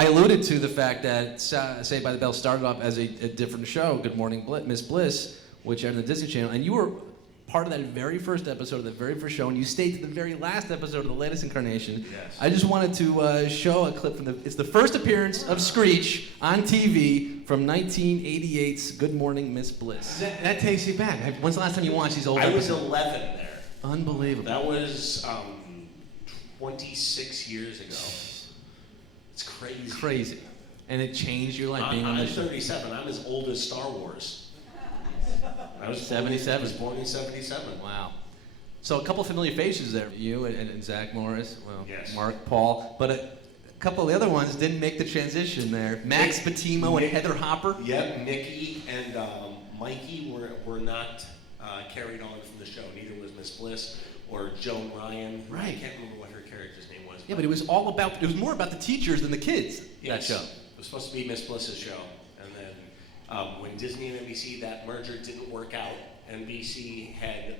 I alluded to the fact that Saved by the Bell started off as a different show, Good Morning Miss Bliss, which aired on the Disney Channel, and you were part of that very first episode of the very first show, and you stayed to the very last episode of the latest incarnation. Yes. I just wanted to show a clip from it's the first appearance of Screech on TV from 1988's Good Morning Miss Bliss. That takes you back. When's the last time you watched these old I was episodes? 11 there. Unbelievable. That was 26 years ago. It's crazy. Crazy. And it changed your life being on I'm this show. 37. I'm as old as Star Wars. I was 77. was born in 77. Wow. So a couple familiar faces there. You and Zach Morris. Well, Yes. Mark, Paul. But a couple of the other ones didn't make the transition there. Max Patimo and Heather Hopper. Yep, Nikki and Mikey were not carried on from the show. Neither was Miss Bliss or Joan Ryan. Right. I can't remember what her character's name was. Yeah, but it was more about the teachers than the kids. Yes. That show. It was supposed to be Miss Bliss's show. And then when Disney and NBC, that merger didn't work out, NBC had,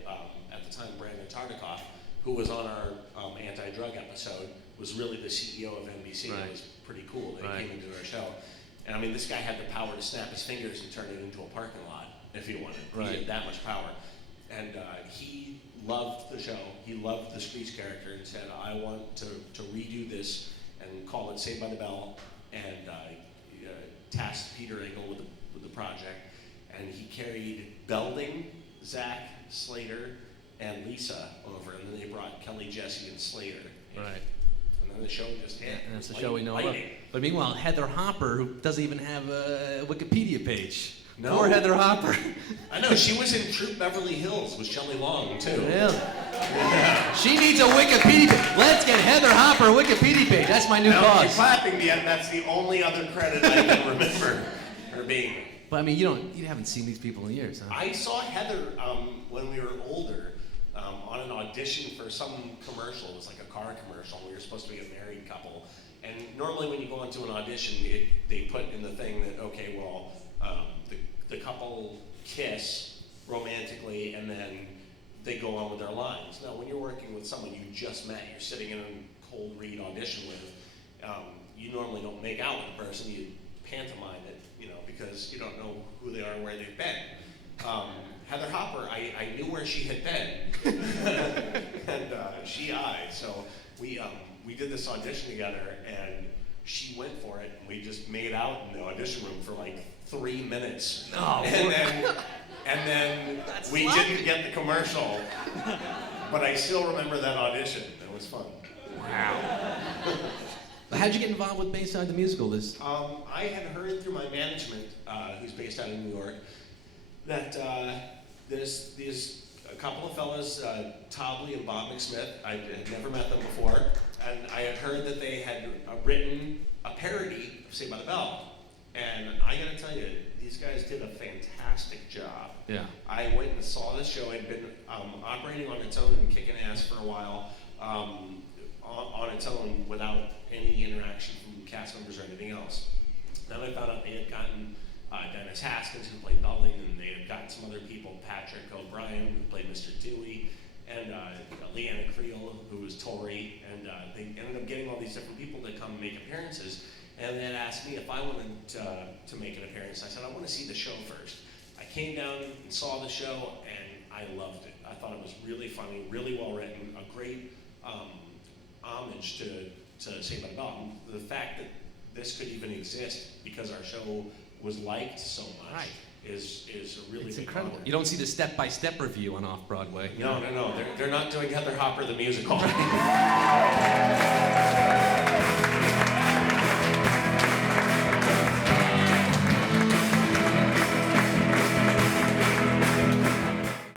at the time, Brandon Tartikoff, who was on our anti-drug episode, was really the CEO of NBC. Right. It was pretty cool that Right. he came into our show. And I mean, this guy had the power to snap his fingers and turn it into a parking lot if he wanted. Right. He had that much power. And he loved the show. He loved the Screech character and said, I want to redo this and call it Saved by the Bell, and tasked Peter Engel with the project. And he carried Belding, Zach, Slater, and Lisa over, and then they brought Kelly, Jesse, and Slater. Right. And then the show just hit. And that's the show we know about. Lightning. But meanwhile, Heather Hopper, who doesn't even have a Wikipedia page. No. Poor Heather Hopper. I know, she was in Troop Beverly Hills with Shelley Long, too. Really? She needs a Wikipedia page. Let's get Heather Hopper a Wikipedia page. That's my new Now, if you're cause. clapping me, that's the only other credit I can remember her being. But I mean, you haven't seen these people in years, huh? I saw Heather when we were older on an audition for some commercial. It was like a car commercial. We were supposed to be a married couple. And normally when you go into an audition, they put in the thing that, okay, well, the couple kiss romantically and then they go on with their lines. Now, when you're working with someone you just met, you're sitting in a cold read audition with, you normally don't make out with the person. You pantomime it, because you don't know who they are and where they've been. Heather Hopper, I knew where she had been, and she eyed. So we did this audition together, and she went for it, and we just made out in the audition room for like 3 minutes. No. And then we didn't get the commercial, but I still remember that audition. It was fun. Wow. How'd you get involved with Bayside the Musical? I had heard through my management, who's based out in New York, that there's a couple of fellas, Todd Lee and Bob McSmith. I had never met them before, and I had heard that they had written a parody of Saved by the Bell. And I gotta tell you, these guys did a fantastic job. Yeah. I went and saw this show. It had been operating on its own and kicking ass for a while, on its own without any interaction from cast members or anything else. Then I found out they had gotten Dennis Haskins, who played Belding, and they had gotten some other people, Patrick O'Brien, who played Mr. Dewey, and Leanna Creel, who was Tori, and they ended up getting all these different people to come and make appearances. And then asked me if I wanted to make an appearance. I said, I want to see the show first. I came down and saw the show, and I loved it. I thought it was really funny, really well written, a great homage to Saved by the Bell. The fact that this could even exist because our show was liked so much Right. is a really It's big incredible. honor. You don't see the step-by-step review on Off-Broadway. No. They're not doing Heather Hopper the musical.